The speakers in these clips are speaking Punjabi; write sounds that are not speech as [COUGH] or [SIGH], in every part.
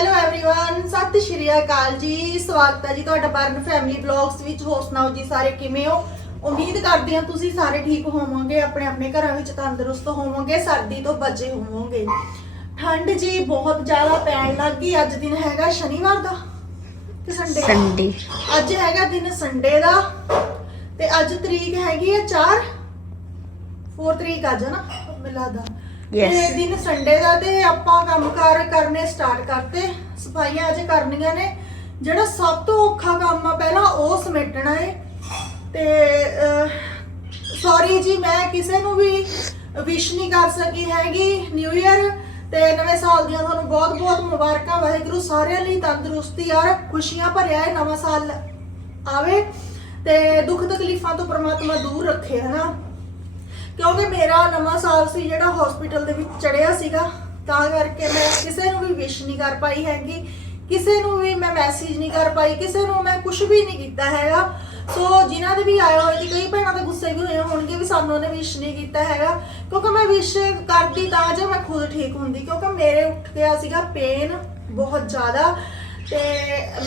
ਹੈਲੋ एवरीवन ਸਤਿ ਸ਼੍ਰੀ ਅਕਾਲ ਜੀ ਸਵਾਗਤ ਹੈ ਜੀ ਤੁਹਾਡਾ ਬਰਨ ਫੈਮਿਲੀ ਬਲੌਗਸ ਵਿੱਚ ਹੋ ਸੁਣਾਓ ਜੀ ਸਾਰੇ ਕਿਵੇਂ ਹੋ ਉਮੀਦ ਕਰਦੀ ਹਾਂ ਤੁਸੀਂ ਸਾਰੇ ਠੀਕ ਹੋਵੋਗੇ ਆਪਣੇ ਆਪਣੇ ਘਰਾਂ ਵਿੱਚ ਤੰਦਰੁਸਤ ਹੋਵੋਗੇ ਸਰਦੀ ਤੋਂ ਬਚੇ ਹੋਵੋਗੇ ਠੰਡ ਜੀ ਬਹੁਤ ਜ਼ਿਆਦਾ ਪੈਣ ਲੱਗ ਗਈ ਅੱਜ ਦਿਨ ਹੈਗਾ ਸ਼ਨੀਵਾਰ ਦਾ ਕਿ ਸੰਡੇ ਸੰਡੇ ਅੱਜ ਹੈਗਾ ਦਿਨ ਸੰਡੇ ਦਾ ਤੇ ਅੱਜ ਤਰੀਕ ਹੈਗੀ ਹੈ 4 4 ਤਰੀਕ ਅੱਜ ਹੈ ਨਾ ਮੈਨੂੰ ਲੱਗਦਾ Yes. ਤੇ ਦਿਨ ਸੰਡੇ ਦਾ ਤੇ ਆਪਾਂ ਕੰਮਕਾਰ ਕਰਨੇ ਸਟਾਰਟ ਕਰਤੇ। ਸਫਾਈਆਂ ਅਜੇ ਕਰਨੀਆਂ ਨੇ। ਜਿਹੜਾ ਸਭ ਤੋਂ ਔਖਾ ਕੰਮ ਆ, ਪਹਿਲਾਂ ਉਹ ਸਮੇਟਣਾ ਏ। ਤੇ ਸੌਰੀ ਜੀ, ਮੈਂ ਕਿਸੇ ਨੂੰ ਵੀ ਵਿਸ਼ ਨਹੀਂ ਕਰ ਸਕੀ ਹੈਗੀ ਨਿਊ ਇਅਰ ਤੇ ਨਵੇਂ ਸਾਲ ਦੀਆਂ ਤੁਹਾਨੂੰ ਬਹੁਤ ਬਹੁਤ ਮੁਬਾਰਕਾਂ। ਵਾਹਿਗੁਰੂ ਸਾਰਿਆਂ ਲਈ ਤੰਦਰੁਸਤੀ ਔਰ ਖੁਸ਼ੀਆਂ ਭਰਿਆ ਇਹ ਨਵਾਂ ਸਾਲ ਆਵੇ ਤੇ ਦੁੱਖ ਤਕਲੀਫਾਂ ਤੋਂ ਪ੍ਰਮਾਤਮਾ ਦੂਰ ਰੱਖੇ, ਹਨਾ? ਕਿਉਂਕਿ ਮੇਰਾ ਨਵਾਂ ਸਾਲ ਸੀ ਜਿਹੜਾ ਹਸਪੀਟਲ ਦੇ ਵਿੱਚ ਚੜਿਆ ਸੀਗਾ, ਤਾਂ ਕਰਕੇ ਮੈਂ ਕਿਸੇ ਨੂੰ ਵੀ ਵਿਸ਼ ਨਹੀਂ ਕਰ ਪਾਈ ਹੈਗੀ, ਕਿਸੇ ਨੂੰ ਵੀ ਮੈਂ ਮੈਸੇਜ ਨਹੀਂ ਕਰ ਪਾਈ, ਕਿਸੇ ਨੂੰ ਮੈਂ ਕੁਝ ਵੀ ਨਹੀਂ ਕੀਤਾ ਹੈਗਾ। ਸੋ ਜਿਨ੍ਹਾਂ ਦੇ ਵੀ ਆਏ ਹੋਏ ਸੀ, ਕਈ ਭੈਣਾਂ ਦੇ ਗੁੱਸੇ ਵੀ ਹੋਏ ਹੋਣਗੇ ਵੀ ਸਾਨੂੰ ਉਹਨੇ ਵਿਸ਼ ਨਹੀਂ ਕੀਤਾ ਹੈਗਾ। ਕਿਉਂਕਿ ਮੈਂ ਵਿਸ਼ ਕਰਦੀ ਤਾਂ ਜੇ ਮੈਂ ਖੁਦ ਠੀਕ ਹੁੰਦੀ, ਕਿਉਂਕਿ ਮੇਰੇ ਉੱਠ ਗਿਆ ਸੀਗਾ ਪੇਨ ਬਹੁਤ ਜ਼ਿਆਦਾ ਤੇ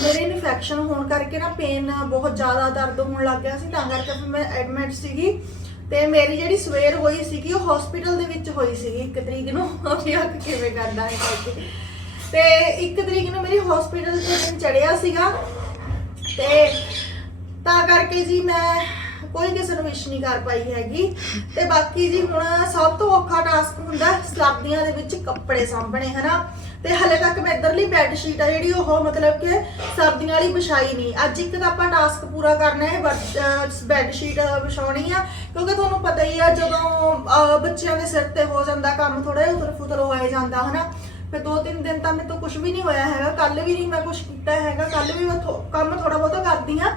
ਮੇਰੇ ਇਨਫੈਕਸ਼ਨ ਹੋਣ ਕਰਕੇ ਨਾ ਪੇਨ ਬਹੁਤ ਜ਼ਿਆਦਾ ਦਰਦ ਹੋਣ ਲੱਗ ਗਿਆ ਸੀ, ਤਾਂ ਕਰਕੇ ਫਿਰ ਮੈਂ ਐਡਮਿਟ ਸੀਗੀ। ਤੇ ਮੇਰੀ ਜਿਹੜੀ ਸਵੇਰ ਹੋਈ ਸੀਗੀ, ਉਹ ਹਸਪੀਟਲ ਦੇ ਵਿੱਚ ਹੋਈ ਸੀਗੀ। ਇੱਕ ਤਰੀਕ ਨੂੰ ਉਹ ਅੱਖ ਕਿਵੇਂ ਕਰਦਾ ਹੈ ਕਰਕੇ। ਤੇ ਇੱਕ ਤਰੀਕ ਨੂੰ ਮੇਰੀ ਹਸਪੀਟਲ ਦੇ ਦਿਨ ਚੜਿਆ ਸੀਗਾ। ਤੇ ਤਾਂ ਕਰਕੇ ਜੀ ਮੈਂ ਕੋਈ ਕਿਸੇ ਨੂੰ ਵਿਸ਼ ਨਹੀਂ ਕਰ ਪਾਈ ਹੈਗੀ। ਤੇ ਬਾਕੀ ਜੀ ਹੁਣ ਸਭ ਤੋਂ ਔਖਾ ਟਾਸਕ ਹੁੰਦਾ ਸਰਦੀਆਂ ਦੇ ਵਿੱਚ ਕੱਪੜੇ ਸਾਂਭਣੇ, ਹਨਾ? ਤੇ ਹਲੇ ਤੱਕ ਮੈਂ ਇਧਰਲੀ ਬੈੱਡ ਸ਼ੀਟ ਆ ਜਿਹੜੀ ਉਹ ਮਤਲਬ ਕਿ ਸਰਦੀਆਂ ਵਾਲੀ ਵਿਛਾਈ ਨਹੀਂ। ਅੱਜ ਇੱਕ ਤਾਂ ਆਪਾਂ ਟਾਸਕ ਪੂਰਾ ਕਰਨਾ ਹੈ ਬੈੱਡ ਸ਼ੀਟ ਵਿਛਾਉਣੀ ਆ, ਕਿਉਂਕਿ ਤੁਹਾਨੂੰ ਪਤਾ ਹੀ ਆ ਜਦੋਂ ਬੱਚਿਆਂ ਦੇ ਸਿਰ ਤੇ ਹੋ ਜਾਂਦਾ ਕੰਮ ਥੋੜਾ ਜਿਹਾ ਉਤਰ ਫੁਤਰ ਹੋਇਆ ਜਾਂਦਾ, ਹਨਾ? ਫਿਰ ਦੋ ਤਿੰਨ ਦਿਨ ਤਾਂ ਮੇਰੇ ਤੋਂ ਕੁਝ ਵੀ ਨਹੀਂ ਹੋਇਆ ਹੈਗਾ ਕੱਲ ਵੀ ਨਹੀਂ ਮੈਂ ਕੁਝ ਕੀਤਾ ਹੈਗਾ ਕੱਲ ਵੀ ਮੈਂ ਕੰਮ ਥੋੜਾ ਬਹੁਤਾ ਕਰਦੀ ਆ।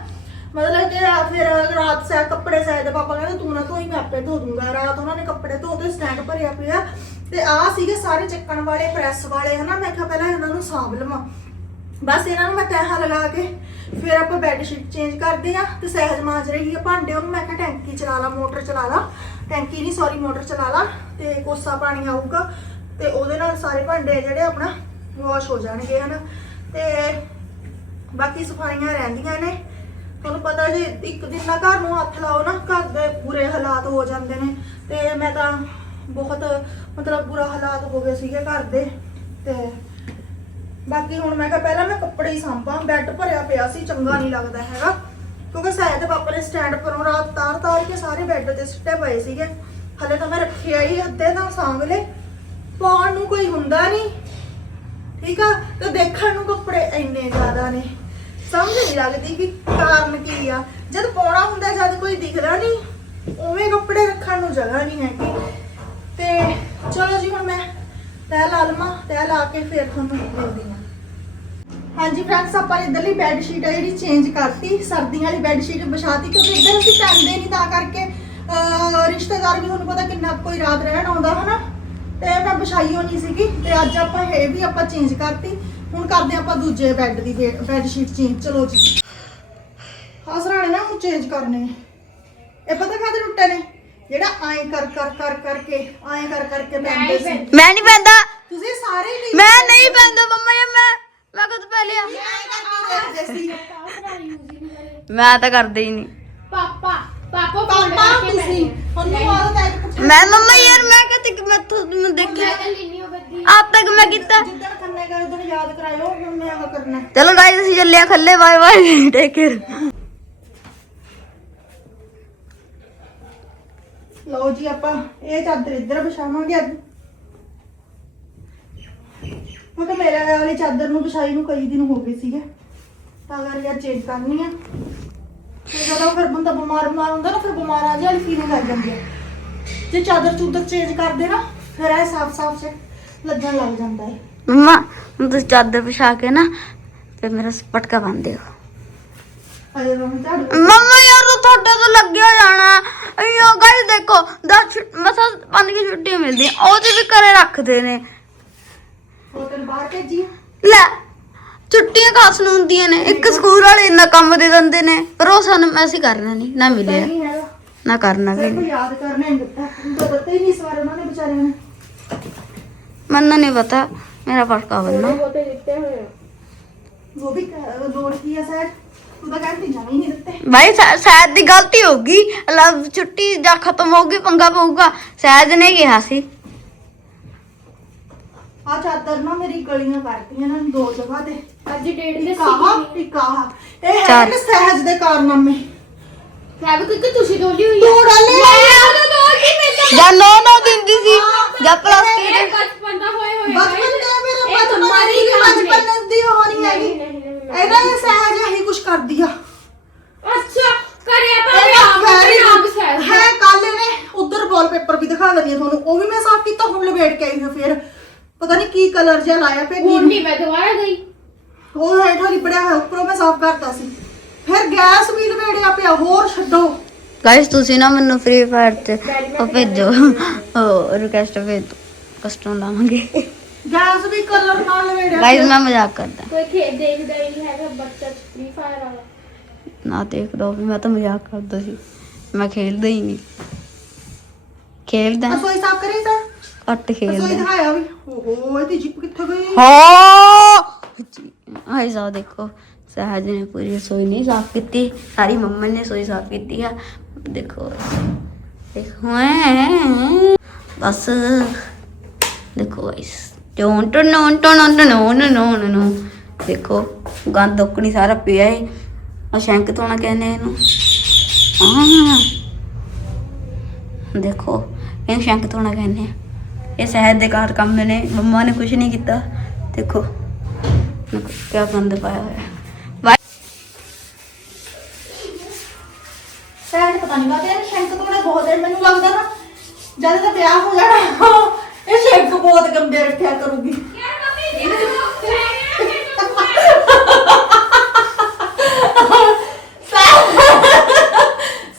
ਮਤਲਬ ਕਿ ਫਿਰ ਰਾਤ ਸੈ, ਕੱਪੜੇ ਸੈ ਦੇ ਪਾਪਾ ਕਹਿੰਦੇ ਤੂੰ ਨਾ ਧੋਈ ਮੈਂ ਆਪੇ ਧੋ ਦੂੰਗਾ। ਰਾਤ ਉਹਨਾਂ ਨੇ ਕੱਪੜੇ ਧੋਤੇ ਸਟੈਂਡ ਭਰਿਆ ਪਿਆ। ਤੇ ਆ ਸੀਗੇ ਸਾਰੇ ਚੱਕਣ ਵਾਲੇ, ਪ੍ਰੈਸ ਵਾਲੇ, ਹਨਾ? ਮੈਂ ਕਿਹਾ ਪਹਿਲਾਂ ਇਹਨਾਂ ਨੂੰ ਸਾਂਭ ਲਵਾਂ। ਬਸ ਇਹਨਾਂ ਨੂੰ ਮੈਂ ਤੈਹਾਂ ਲਗਾ ਕੇ ਫਿਰ ਆਪਾਂ ਬੈੱਡ ਸ਼ੀਟ ਚੇਂਜ ਕਰਦੇ ਆ ਤੇ ਸਹਿਜ ਮਾਜ ਰਹੀ ਹੈ ਭਾਂਡੇ ਉਹਨੂੰ। ਮੈਂ ਕਿਹਾ ਟੈਂਕੀ ਚਲਾ ਲਾ, ਮੋਟਰ ਚਲਾ ਲਾ। ਟੈਂਕੀ ਨਹੀਂ ਸੌਰੀ ਮੋਟਰ ਚਲਾ ਲਾ ਤੇ ਕੋਸਾ ਪਾਣੀ ਆਊਗਾ ਤੇ ਉਹਦੇ ਨਾਲ ਸਾਰੇ ਭਾਂਡੇ ਜਿਹੜੇ ਆਪਣਾ ਵਾਸ਼ ਹੋ ਜਾਣਗੇ, ਹਨਾ? ਤੇ ਬਾਕੀ ਸਫਾਈਆਂ ਰਹਿੰਦੀਆਂ ਨੇ। ਤੁਹਾਨੂੰ ਪਤਾ ਜੇ ਇੱਕ ਦਿਨ ਨਾ ਘਰ ਨੂੰ ਹੱਥ ਲਾਓ ਨਾ, ਘਰ ਦੇ ਬੁਰੇ ਹਾਲਾਤ ਹੋ ਜਾਂਦੇ ਨੇ। ਤੇ ਮੈਂ ਤਾਂ ਬਹੁਤ, ਮਤਲਬ ਬੁਰਾ ਹਾਲਾਤ ਹੋ ਗਏ ਸੀਗੇ ਘਰ ਦੇ ਤੇ ਬਾਕੀ ਹੁਣ ਮੈਂ ਕਿਹਾ ਪਹਿਲਾਂ ਮੈਂ ਕੱਪੜੇ ਹੀ ਸਾਂਭਾਂ ਬੈੱਡ ਭਰਿਆ ਪਿਆ ਸੀ, ਚੰਗਾ ਨਹੀਂ ਲੱਗਦਾ ਹੈਗਾ। ਕਿਉਂਕਿ ਸਾਇਦ ਪਾਪਾ ਨੇ ਸਟੈਂਡ ਪਰੋਂ ਰਾਤ ਤਾਰ ਤਾਰ ਕੇ ਸਾਰੇ ਬੈੱਡ ਤੇ ਸਿੱਟੇ ਪਏ ਸੀਗੇ। ਹਲੇ ਤਾਂ ਮੈਂ ਰੱਖਿਆ ਹੀ ਅੱਧੇ ਤਾਂ ਸਾਂਭ ਲਏ। ਪਾਉਣ ਨੂੰ ਕੋਈ ਹੁੰਦਾ ਨਹੀਂ। ਠੀਕ ਆ? ਤੇ ਦੇਖਣ ਨੂੰ ਕੱਪੜੇ ਇੰਨੇ ਜ਼ਿਆਦਾ ਨੇ। ਸਮਝ ਨਹੀਂ ਲੱਗਦੀ ਕਿ ਕਾਰਨ ਕੀ ਆ। ਜਦ ਪਾਉਣਾ ਹੁੰਦਾ, ਜਦ ਕੋਈ ਦਿਖਦਾ ਨਹੀਂ, ਉਵੇਂ ਕੱਪੜੇ ਰੱਖਣ ਨੂੰ ਜਗ੍ਹਾ ਨਹੀਂ ਹੈਗੀ। ਤੇ ਚਲੋ ਜੀ ਹੁਣ ਮੈਂ ਤੈ ਲਾ ਲਵਾਂ ਤੈ ਲਾ ਕੇ ਫਿਰ ਤੁਹਾਨੂੰ ਮਿਲਦੀ ਹਾਂ। ਹਾਂਜੀ ਫਰੈਂਡਸ ਆਪਾਂ ਇਧਰਲੀ ਬੈੱਡ ਸ਼ੀਟ ਆ ਜਿਹੜੀ ਚੇਂਜ ਕਰਤੀ, ਸਰਦੀਆਂ ਵਾਲੀ ਬੈੱਡ ਸ਼ੀਟ ਵਿਛਾਤੀ, ਕਿਉਂਕਿ ਇੱਧਰ ਅਸੀਂ ਪੈਂਦੇ ਨਹੀਂ ਤਾਂ ਕਰਕੇ ਰਿਸ਼ਤੇਦਾਰ ਵੀ ਤੁਹਾਨੂੰ ਪਤਾ ਕਿੰਨਾ ਕੋਈ ਰਾਤ ਰਹਿਣ ਆਉਂਦਾ, ਹਨਾ? ਤੇ ਮੈਂ ਵਿਛਾਈ ਹੋਣੀ ਸੀਗੀ, ਤੇ ਅੱਜ ਆਪਾਂ ਇਹ ਵੀ ਆਪਾਂ ਚੇਂਜ ਕਰਤੀ। ਹੁਣ ਕਰਦੇ ਆਪਾਂ ਦੂਜੇ ਬੈੱਡ ਦੀ ਬੈੱਡ ਸ਼ੀਟ ਚੇਂਜ ਚਲੋ ਜੀ। ਹਾਂ ਸਰਾਣੇ ਨਾ ਹੁਣ ਚੇਂਜ ਕਰਨੇ ਇਹ ਪਤਾ ਕਾਹਦੇ ਟੁੱਟੇ ਨੇ? ਜਿਹੜਾ ਐਂ ਕਰ ਕਰ ਕਰ ਕਰਕੇ ਐਂ ਕਰ ਕਰਕੇ ਪੈਂਦੇ ਸੀ। ਮੈਂ ਨਹੀਂ ਪੈਂਦਾ ਤੁਸੀਂ ਸਾਰੇ ਹੀ ਮੈਂ ਨਹੀਂ ਪੈਂਦਾ ਮੰਮਾ ਜੀ ਮੈਂ ਮੈਂ ਕਦ ਪੈ ਲਿਆ ਐਂ ਕਰਕੇ ਦੇਖਦੇ ਸੀ। ਮੈਂ ਤਾਂ ਕਰਦਾ ਹੀ ਨਹੀਂ। ਪਾਪਾ ਪਾਪਾ ਪਾਪਾ ਤੁਸੀਂ ਤੁਹਾਨੂੰ ਆਦਤ ਹੈ ਕਿ ਮੈਂ ਮੰਮਾ ਯਾਰ ਮੈਂ ਕਦੇ ਕਿ ਮੈਂ ਤੁਹਾਨੂੰ ਦੇਖਿਆ ਮੈਂ ਤਾਂ ਲਿੰਨੀ ਹੋ ਬੱਦੀ ਆਪ ਤੱਕ ਮੈਂ ਕੀਤਾ। ਜਿੱਦਣ ਖੰਨੇ ਗਏ ਉਦੋਂ ਯਾਦ ਕਰਾਇਓ ਹੁਣ ਮੈਂ ਆਹ ਕਰਨਾ ਚਲੋ ਗਾਇਸ ਅਸੀਂ ਚੱਲੇ ਆ ਖੱਲੇ ਬਾਏ ਬਾਏ ਟੇਕ ਕੇਅਰ ਲਓ ਜੀ ਆਪਾਂ ਇਹ ਚਾਦਰ ਇੱਧਰ ਵਿਛਾਵਾਂਗੇ ਅੱਜ। ਮੈਂ ਕਿਹਾ ਮੇਰੇ ਵਾਲੀ ਚਾਦਰ ਨੂੰ ਵਿਛਾਈ ਨੂੰ ਕਈ ਦਿਨ ਹੋ ਗਏ ਸੀਗੇ। ਤਾਂ ਕਰਕੇ ਅੱਜ ਚੇਂਜ ਕਰਨੀ ਆ। ਤੇ ਜਦੋਂ ਫਿਰ ਬੰਦਾ ਬਿਮਾਰ ਬਿਮਾਰ ਹੁੰਦਾ ਨਾ ਫਿਰ ਬਿਮਾਰਾਂ ਜਿਹੀ ਵਾਲੀ ਫੀਲਿੰਗ ਆ ਜਾਂਦੀ ਹੈ ਜੇ ਚਾਦਰ ਚੂਦਰ ਚੇਂਜ ਕਰਦੇ ਨਾ ਫਿਰ ਇਹ ਸਾਫ਼ ਸਾਫ਼ ਸੇ ਲੱਗਣ ਲੱਗ ਜਾਂਦਾ ਹੈ ਮੰਮਾ ਹੁਣ ਤੁਸੀਂ ਚਾਦਰ ਵਿਛਾ ਕੇ ਨਾ ਤੇ ਮੇਰਾ ਪਟਕਾ ਬੰਨ ਦਿਓ। ਅਜੇ ਰੋਣ ਝਾੜੂ ਮੰਮਾ ਯਾਰ ਉਹ ਤੁਹਾਡੇ ਤੋਂ ਲੱਗਿਆ ਜਾਣਾ ਅయ్యో ਗਾਇਸ ਦੇਖੋ 10 ਮਸਾ ਪੰਜ ਕੀ ਛੁੱਟੀਆਂ ਮਿਲਦੀਆਂ ਉਹ ਤੇ ਵੀ ਘਰੇ ਰੱਖਦੇ ਨੇ। ਉਹ ਤੈਨੂੰ ਬਾਹਰ ਭੇਜੀ ਆ? ਲੈ ਛੁੱਟੀਆਂ ਖਾਸ ਨੂੰ ਹੁੰਦੀਆਂ ਨੇ ਇੱਕ ਸਕੂਲ ਵਾਲੇ ਇੰਨਾ ਕੰਮ ਦੇ ਦਿੰਦੇ ਨੇ ਪਰ ਉਹ ਸਾਨੂੰ ਅਸੀਂ ਕਰਨਾ ਨਹੀਂ ਨਾ ਮਿਲਿਆ। ਨਹੀਂ ਹੈਗਾ। ਨਾ ਕਰਨਾ ਵੀ ਨਹੀਂ। ਯਾਦ ਕਰਨੇ ਨੂੰ ਦਿੱਤਾ। ਦਿੱਤੇ ਹੀ ਨਹੀਂ ਇਸ ਵਾਰ ਉਹਨਾਂ ਨੇ ਵਿਚਾਰਿਆਂ ਨੇ। ਮੈਨੂੰ ਨਹੀਂ ਪਤਾ ਮੇਰਾ ਪਟਕਾ ਬੰਨੋ ਉਹ ਵੀ ਕ- ਲੋੜ ਕੀ ਆ ਸਰ? ਤੂੰ ਤਾਂ ਕਹਿੰਦੀ ਜਾਣੀ ਨਹੀਂ ਦਿੱਤੇ। ਭਾਈ ਸ਼ਾਇਦ ਦੀ ਗਲਤੀ ਹੋਗੀ ਲਵ ਛੁੱਟੀ ਜਾਂ ਖਤਮ ਹੋਗੀ ਪੰਗਾ ਪਊਗਾ। ਸ਼ਾਇਦ ਨੇ ਕਿਹਾ ਸੀ। ਆ ਚਾਦਰ ਨਾ ਮੇਰੀ ਗਲੀਆਂ ਕਰਤੀਆਂ ਨਾ ਦੋ ਜਗ੍ਹਾ ਤੇ। ਅੱਜ ਡੇਟ ਦੇ ਇੱਕ ਆਹ ਇਹ ਹੈ। ਨਾ ਸਹਿਜ ਦੇ ਕਾਰਨਾਮੇ। ਸਭ ਕਿ ਤੁਸੀਂ ਡੋਲੀ ਹੋਈ ਤੂੰ ਡਾਲੀ ਜਾਂ ਨੋ ਨੋ ਦਿੰਦੀ ਸੀ ਜਾਂ ਪਲਾਸਟਿਕ ਇਹ ਦੇ। ਬਚਪਨ ਦਾ ਹੋਏ ਹੋਏ ਬਚਪਨ ਤੇ ਮੇਰਾ ਬਚਪਨ ਦੀ ਹੈ। ਦੀ ਹੋਣੀ ਹੈਗੀ। ਇਹਦਾ ਇਹ ਸਹਿਜ ਇਹੀ ਕੁਝ ਕਰਦੀ ਆ। ਅੱਛਾ ਕਰਿਆ ਤਾਂ ਇਹਦਾ ਆਪ good ਸਹਿਜ ਹੈ ਕੱਲ ਇਹਨੇ ਉਧਰ ਵਾਲਪੇਪਰ ਵੀ ਦਿਖਾ ਦਿੰਦੀ ਆ ਤੁਹਾਨੂੰ। ਉਹ ਵੀ ਮੈਂ ਸਾਫ਼ ਕੀਤਾ ਹੁਣ ਲਵੇਟ ਕੇ ਆਈ ਹਾਂ ਫਿਰ। ਪਤਾ ਨਹੀਂ ਕੀ ਕਲਰ ਜਿਹਾ ਲਾਇਆ ਪਿਆ ਕੀ ਨਹੀਂ ਮੈਂ ਦੁਬਾਰਾ ਗਈ। ਉਹ ਹੇਠਾਂ ਲਿਬੜਿਆ ਹੋਇਆ ਉੱਪਰੋਂ ਮੈਂ ਸਾਫ਼ ਕਰਤਾ ਸੀ। ਫਿਰ ਗੈਸ ਵੀ ਲਵੇੜਿਆ ਪਿਆ ਹੋਰ ਛੱਡੋ। ਗਾਇਸ ਤੁਸੀਂ ਨਾ ਮੈਨੂੰ ਫ੍ਰੀ ਫਾਇਰ ਤੇ ਉਹ ਭੇਜੋ। ਉਹ ਰਿਕਵੈਸਟ ਭੇਜ। ਕਸਟਮ ਲਾਵਾਂਗੇ। ਗੈਸ ਵੀ ਕਲਰ ਨਾਲ ਲਵੇੜਿਆ ਗਾਇਸ ਪਿਆ। ਮੈਂ ਮਜ਼ਾਕ ਕਰਦਾ ਕੋਈ ਖੇਡ ਦੇਖਦਾ ਹੀ ਨਹੀਂ ਹੈਗਾ ਬੱਚਾ ਫ੍ਰੀ ਫਾਇਰ ਵਾਲਾ ਨਾ ਦੇਖ ਦੋ ਵੀ ਮੈਂ ਤਾਂ ਮਜ਼ਾਕ ਕਰਦਾ ਸੀ ਮੈਂ ਖੇਲਦਾ ਹੀ ਨਹੀਂ ਖੇਲਦਾ ਰਸੋਈ ਸਾਫ਼ ਕਰੀ ਤਾਂ ਘੱਟ ਰਸੋਈ ਖੇਲਦਾ ਦਿਖਾਇਆ ਵੀ ਓਹੋ ਇਹਦੀ ਜਿੱਪ ਕਿੱਥੇ ਗਈ ਹਾਂ ਹਾਏ ਸਾ ਦੇਖੋ ਸਹਿਜ ਨੇ ਪੂਰੀ ਰਸੋਈ ਨਹੀਂ ਸਾਫ਼ ਕੀਤੀ ਸਾਰੀ ਮੰਮਾ ਨੇ ਰਸੋਈ ਸਾਫ਼ ਕੀਤੀ ਆ ਦੇਖੋ ਦੇਖੋ ਐਂ। ਬਸ ਦੇਖੋ ਗਾਇਸ ਟੋਨ tone tone tone tone tone ਟੋਨ ਦੇਖੋ, ਗੰਦ ਉਕਣੀ ਸਾਰਾ ਪਿਆ ਏ। ਆ ਸ਼ੈਂਕ ਧੋਣਾ ਕਹਿੰਦੇ ਇਹਨੂੰ। ਆ ਦੇਖੋ ਇਹ ਸ਼ੈਂਕ ਧੋਣਾ ਕਹਿੰਦੇ ਆ। ਇਹ ਸ਼ਹਿਦ ਦੇ ਘਰ ਕੰਮ ਨੇ, ਮੰਮਾ ਨੇ ਕੁਝ ਨਹੀਂ ਕੀਤਾ। ਦੇਖੋ, ਕਿਆ ਗੰਦ ਪਾਇਆ ਹੋਇਆ। ਹੈ। ਪਤਾ ਨਹੀਂ ਕਾਹਤੇ ਸ਼ੈਂਕ ਤੋੜੇ ਬਹੁਤ ਦੇਰ ਮੈਨੂੰ ਲੱਗਦਾ ਨਾ, ਜਦ ਤੱਕ ਵਿਆਹ ਹੋ ਜਾਣਾ। ਇਹ ਸ਼ੈਂਕ ਬਹੁਤ ਗੰਦੇ ਰੱਖਿਆ ਕਰੂਗੀ। ਯਾਰ ਮੰਮੀ ਦੇ ਦੋ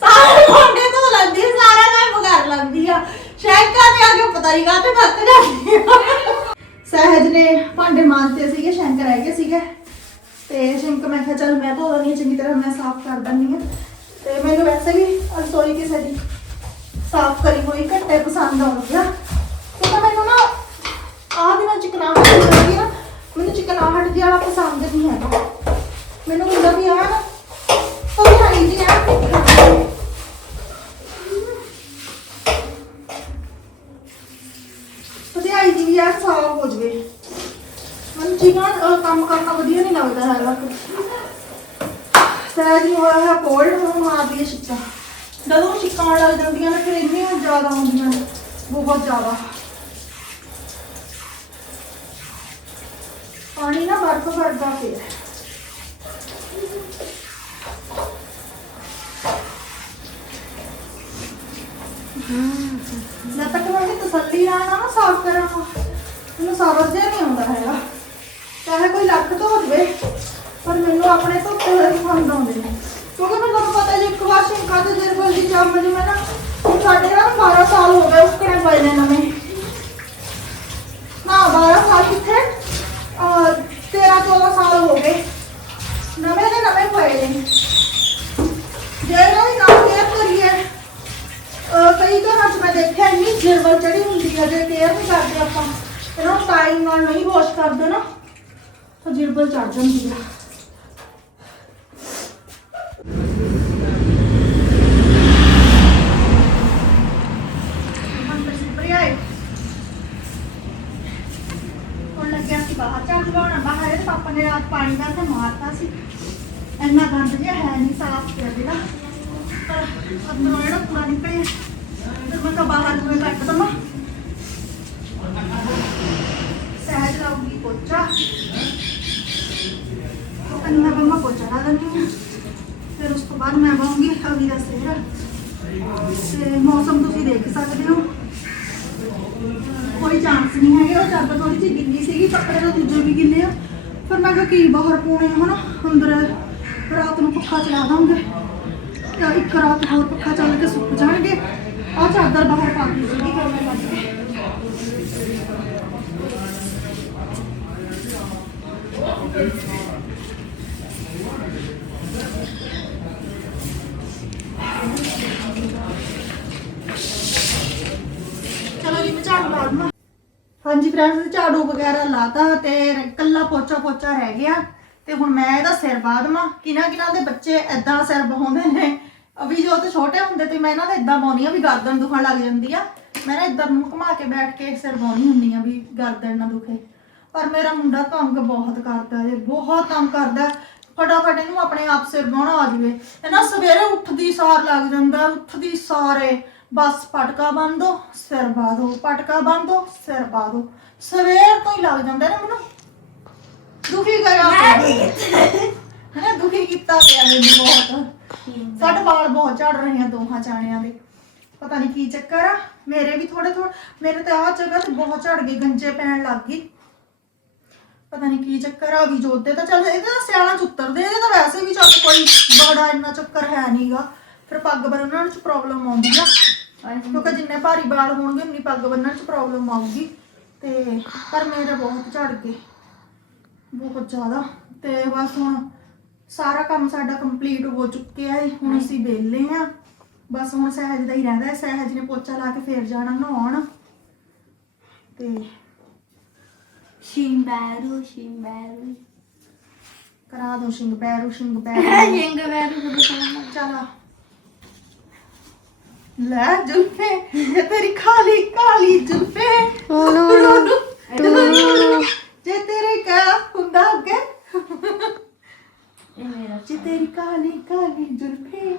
ਸਾਰੇ ਭਾਂਡੇ ਧੋ ਲੈਂਦੀ ਆ, ਸਾਰਾ ਕੰਮ ਕਰ ਲੈਂਦੀ ਆ ਸ਼ੈਂਕਾਂ ਤੇ ਆ ਕੇ ਪਤਾ ਨਹੀਂ ਕਾਹਤੇ ਥੱਕ ਜਾਂਦੀ ਆ ਸਹਿਜ ਨੇ ਭਾਂਡੇ ਮਾਂਜਤੇ ਸੀਗੇ ਸ਼ੈਂਕ ਰਹਿ ਗਏ ਸੀਗੇ ਤੇ ਸ਼ੈਂਕ ਮੈਂ ਕਿਹਾ ਚੱਲ ਮੈਂ ਧੋ ਦਿੰਦੀ ਹਾਂ ਚੰਗੀ ਤਰ੍ਹਾਂ ਮੈਂ ਸਾਫ਼ ਕਰ ਦਿੰਦੀ ਹਾਂ ਤੇ ਮੈਨੂੰ ਵੈਸੇ ਵੀ ਰਸੋਈ ਕਿਸੇ ਦੀ ਸਾਫ਼ ਕਰੀ ਹੋਈ ਘੱਟੇ ਪਸੰਦ ਆਉਂਦੀ ਆ ਕਿਉਂਕਿ ਮੈਨੂੰ ਨਾ ਆਹ ਦਿਨਾਂ ਚਿਕਨਾਹਟ ਹੁੰਦੀ ਆ ਮੈਨੂੰ ਚਿਕਨਾਹਟ ਜਿਹੀ ਵਾਲਾ ਪਸੰਦ ਨਹੀਂ ਹੈਗਾ ਮੈਨੂੰ ਹੁੰਦਾ ਵੀ ਆ ਨਾ ਉਹ ਖਾਈ ਦੀ ਆ ਭਜਾਈ ਦੀ ਵੀ ਆ ਸਾਫ਼ ਹੋ ਜਵੇ ਮੈਨੂੰ ਚਿਕਨ ਕੰਮ ਕਰਨਾ ਵਧੀਆ ਨਹੀਂ ਲੱਗਦਾ ਹੈਗਾ ਸਹਿਜ ਨੂੰ ਹੋਇਆ ਹੈ ਕੋਲਡ ਹੁਣ ਮਾਰਦੀ ਹੈ ਛਿੱਕਾ ਜਦੋਂ ਛਿੱਕਾਂ ਆਉਣ ਲੱਗ ਜਾਂਦੀਆਂ ਨੇ, ਫਿਰ ਇੰਨੀਆਂ ਜ਼ਿਆਦਾ ਹੁੰਦੀਆਂ ਨੇ, ਬਹੁਤ ਜ਼ਿਆਦਾ। ਪਾਣੀ ਨਾ ਬਰਫ ਵਰਗਾ ਪਿਆ। ਮੈਂ ਤਾਂ ਕਹਾਂਗੀ ਤਸੱਲੀ ਨਾਲ ਨਾ ਸਾਫ਼ ਕਰਾਂ। ਮੈਨੂੰ ਸਾਰਾ ਜਿਹਾ ਨਹੀਂ ਆਉਂਦਾ ਹੈਗਾ। ਚਾਹੇ ਕੋਈ ਲੱਖ ਧੋ ਜਵੇ ਪਰ ਮੈਨੂੰ ਆਪਣੇ ਧੋਤੇ ਹੋਏ ਪਸੰਦ ਆਉਂਦੇ ਨੇ। ਕਿਉਂਕਿ ਮੈਨੂੰ ਤੁਹਾਨੂੰ ਪਤਾ ਜੇ ਇੱਕ ਵਾਰ ਸ਼ਿੰਕਾ ਤੇ ਜਰ ਬਲਦੀ ਜੰਮ ਜੀ ਮੈਂ ਨਾ ਹੁਣ ਸਾਡੇ ਨਾਲ 12 ਸਾਲ ਹੋ ਗਏ ਉਸਕਣੇ ਪਏ ਨੇ ਨਵੇਂ ਨਾ। 12 ਸਾਲ ਕਿੱਥੇ? ਅਹ 13 14 ਸਾਲ ਹੋ ਗਏ। ਨਵੇਂ ਦੇ ਨਵੇਂ ਪਏ ਨੇ। ਜੇ ਇਹਨਾਂ ਦੀ ਨਾ ਕੇਅਰ ਕਰੀਏ, ਅਹ, ਕਈ ਘਰਾਂ 'ਚ ਮੈਂ ਦੇਖਿਆ ਇੰਨੀ ਜਿਰਵਲ ਚੜੀ ਹੁੰਦੀ ਹੈ ਜੇ ਕੇਅਰ ਨਹੀਂ ਕਰਦੇ ਆਪਾਂ। ਇਹਨਾਂ ਨੂੰ ਟਾਈਮ ਨਾਲ ਨਹੀਂ ਵਾਸ਼ ਕਰਦੇ ਨਾ, ਤਾਂ ਜਿਰਵਲ ਚੜ ਜਾਂਦੀ ਆ ਮਨ ਤਾਂ ਸੁਪਰੀਆ ਹੈ ਹੁਣ ਲੱਗਿਆ ਸੀ ਬਾਹਰ ਚੱਲ ਜਾਣਾ ਬਾਹਰ ਇਹਦੇ ਪਾਪਾ ਨੇ ਰਾਤ ਪਾਣੀ ਦਾ ਤੇ ਮਾਰਤਾ ਸੀ। ਇੰਨਾ ਗੰਦ ਜਿਹਾ ਹੈ ਨਹੀਂ ਸਾਫ਼ ਕਰ ਦੇਣਾ ਪਰ ਅੰਦਰੋਂ ਜਿਹੜਾ ਕੂੜਾ ਨਿਕਲਿਆ, ਫਿਰ ਮੈਂ ਤਾਂ ਬਾਹਰ ਨੂੰ ਕੱਟ ਦਮਾ ਸਹਿਜ ਲਾਉਂਗੀ ਪੋਚਾ। ਉਹ ਬੰਮਾ ਪੋਚਾ ਲਾ ਦਿੰਦੀ ਹਾਂ। ਫਿਰ ਉਸ ਤੋਂ ਬਾਅਦ ਮੈਂ ਬਾਉਂਗੀ ਅਵੀ ਦਾ ਸਿਰ। ਤੇ ਮੌਸਮ ਤੁਸੀਂ ਦੇਖ ਸਕਦੇ ਹੋ। ਕੋਈ ਚਾਂਸ ਨਹੀਂ ਹੈਗਾ, ਉਹ ਚਾਦਰ ਥੋੜੀ ਕਿਹਾ ਕੀ ਬਾਹਰ ਪਾਉਣੇ ਆ, ਹਨਾ? ਅੰਦਰ ਰਾਤ ਨੂੰ ਪੱਖਾ ਚਲਾ ਦਾਂਗੇ। ਤਾਂ ਇੱਕ ਰਾਤ ਹੋਰ ਪੱਖਾ ਚੱਲ ਕੇ ਸੁੱਕ ਜਾਣਗੇ। ਆ ਚਾਦਰ ਬਾਹਰ ਪਾ ਦਿੱਤੀ ਸੀਗੀ, ਫਿਰ ਮੈਂ ਕੱਢ ਕੇ ਚਲੋ ਜੀ ਮੈਂ ਝਾੜੂ ਲਾ ਦਵਾਂ ਹਾਂਜੀ ਫਰੈਂਡਸ ਝਾੜੂ ਵਗੈਰਾ ਲਾਤਾ ਤੇ ਕੱਲਾ ਪੋਚਾ ਪੋਚਾ ਰਹਿ ਗਿਆ। ਤੇ ਹੁਣ ਮੈਂ ਇਹਦਾ ਸਿਰ ਬਾਦਮਾ ਕਿਨਾਂ ਕਿਨਾਂ ਦੇ ਬੱਚੇ ਐਦਾਂ ਸਿਰ ਬਹਾਉਂਦੇ ਨੇ। ਅਭੀ ਜੋ ਤੇ ਛੋਟੇ ਹੁੰਦੇ ਤੇ ਮੈਂ ਇਹਨਾਂ ਦਾ ਇਦਾਂ ਬਾਉਣੀ ਆ ਵੀ ਗਰਦਨ ਦੁਖਣ ਲੱਗ ਜਾਂਦੀ ਆ। ਮੈਂ ਨਾ ਇਦਾਂ ਨੂੰ ਘੁਮਾ ਕੇ ਬੈਠ ਕੇ ਸਿਰ ਬਾਉਣੀ ਹੁੰਨੀ ਆ ਵੀ ਗਰਦਨ ਨਾ ਦੁਖੇ। ਪਰ ਮੇਰਾ ਮੁੰਡਾ ਤੰਗ ਬਹੁਤ ਕਰਦਾ ਏ ਬਹੁਤ ਤੰਗ ਕਰਦਾ। ਫਟਾਫਟ ਇਹਨੂੰ ਆਪਣੇ ਆਪ ਸਿਰ ਬਾਉਣਾ ਆ ਜਵੇ। ਇਹ ਸਵੇਰੇ ਉੱਠਦੀ ਸਾਰ ਲੱਗ ਜਾਂਦਾ, ਉੱਠਦੀ ਸਾਰੇ ਬਸ ਪਟਕਾ ਬੰਦੋ ਸਿਰ ਬਾਦੋ ਪਟਕਾ ਬੰਦੋ ਸਿਰ ਬਾਦੋ। ਸਵੇਰ ਤੋਂ ਹੀ ਲੱਗ ਜਾਂਦਾ ਨਾ ਮੈਨੂੰ। ਦੁਖੀ ਕਰਿਆ ਹੈ ਦੁਖੀ ਕੀਤਾ ਪਿਆ ਮੈਨੂੰ ਬਹੁਤ। ਸਾਡੇ ਵਾਲ ਬਹੁਤ ਝੜ ਰਹੇ ਆ ਦੋਹਾਂ ਜਾਣਿਆਂ ਦੇ। ਪਤਾ ਨਹੀਂ ਕੀ ਚੱਕਰ ਆ। ਮੇਰੇ ਵੀ ਥੋੜੇ ਥੋੜੇ ਮੇਰੇ ਤੇ ਆਹ ਜਗ੍ਹਾ ਤੇ ਬਹੁਤ ਝੜ ਗਏ ਗੰਜੇ ਪੈਣ ਲੱਗ ਗਈ। ਪਤਾ ਨਹੀਂ ਕੀ ਚੱਕਰ ਆ ਵੀ ਜੋਦੇ ਤਾਂ ਚੱਲ ਇਹਦੇ ਤਾਂ ਸਿਆਲਾਂ ਚ ਉਤਰਦੇ ਇਹਦੇ ਤਾਂ ਵੈਸੇ ਵੀ ਚੱਲ ਕੋਈ ਬੜਾ ਇੰਨਾ ਚੱਕਰ ਹੈ ਨਹੀਂਗਾ ਫਿਰ ਪੱਗ ਬੰਨਣ ਚ ਪ੍ਰੋਬਲਮ ਆਉਂਦੀ ਆ। ਕਿਉਂਕਿ ਜਿੰਨੇ ਭਾਰੀ ਵਾਲ ਹੋਣਗੇ ਉਨੀ ਪੱਗ ਬੰਨਣ ਚ ਪ੍ਰੋਬਲਮ ਆਊਗੀ। ਤੇ ਪਰ ਮੇਰੇ ਬਹੁਤ ਝੜ ਗਏ। ਬਹੁਤ ਜ਼ਿਆਦਾ। ਤੇ ਬਸ ਹੁਣ ਸਾਰਾ ਕੰਮ ਸਾਡਾ ਕੰਪਲੀਟ ਹੋ ਚੁੱਕਿਆ ਹੈ ਹੁਣ ਅਸੀਂ ਵਿਹਲੇ ਆ। ਬਸ ਹੁਣ ਸਹਿਜ ਦਾ ਹੀ ਰਹਿੰਦਾ ਹੈ ਸਹਿਜ ਨੇ ਪੋਚਾ ਲਾ ਕੇ ਫੇਰ ਜਾਣਾ ਨਹਾਉਣ। ਤੇ ਸ਼ਿੰਬੈਰੂ ਸ਼ਿੰਬੈਰੂ ਕਰਾ ਦੋ ਸ਼ਿੰਗ ਸ਼ਿੰਗ [LAUGHS] ਪੈਰੂ। ਜਿੰਗ ਬੈਰੂ। ਕਦੋਂ ਕਰਨਾ ਚਲਾ ਲੈ ਜੁਲਫੇ ਇਹ ਤੇਰੀ ਖਾਲੀ ਕਾਲੀ ਜੁਲਫੇ। ਜੇ ਤੇਰੇ ਕਾ ਹੁੰਦਾ ਅੱਗੇ। ਇਹ ਮੇਰਾ ਜੇ ਤੇਰੀ ਕਾਲੀ ਕਾਲੀ ਜੁਲਫੇ।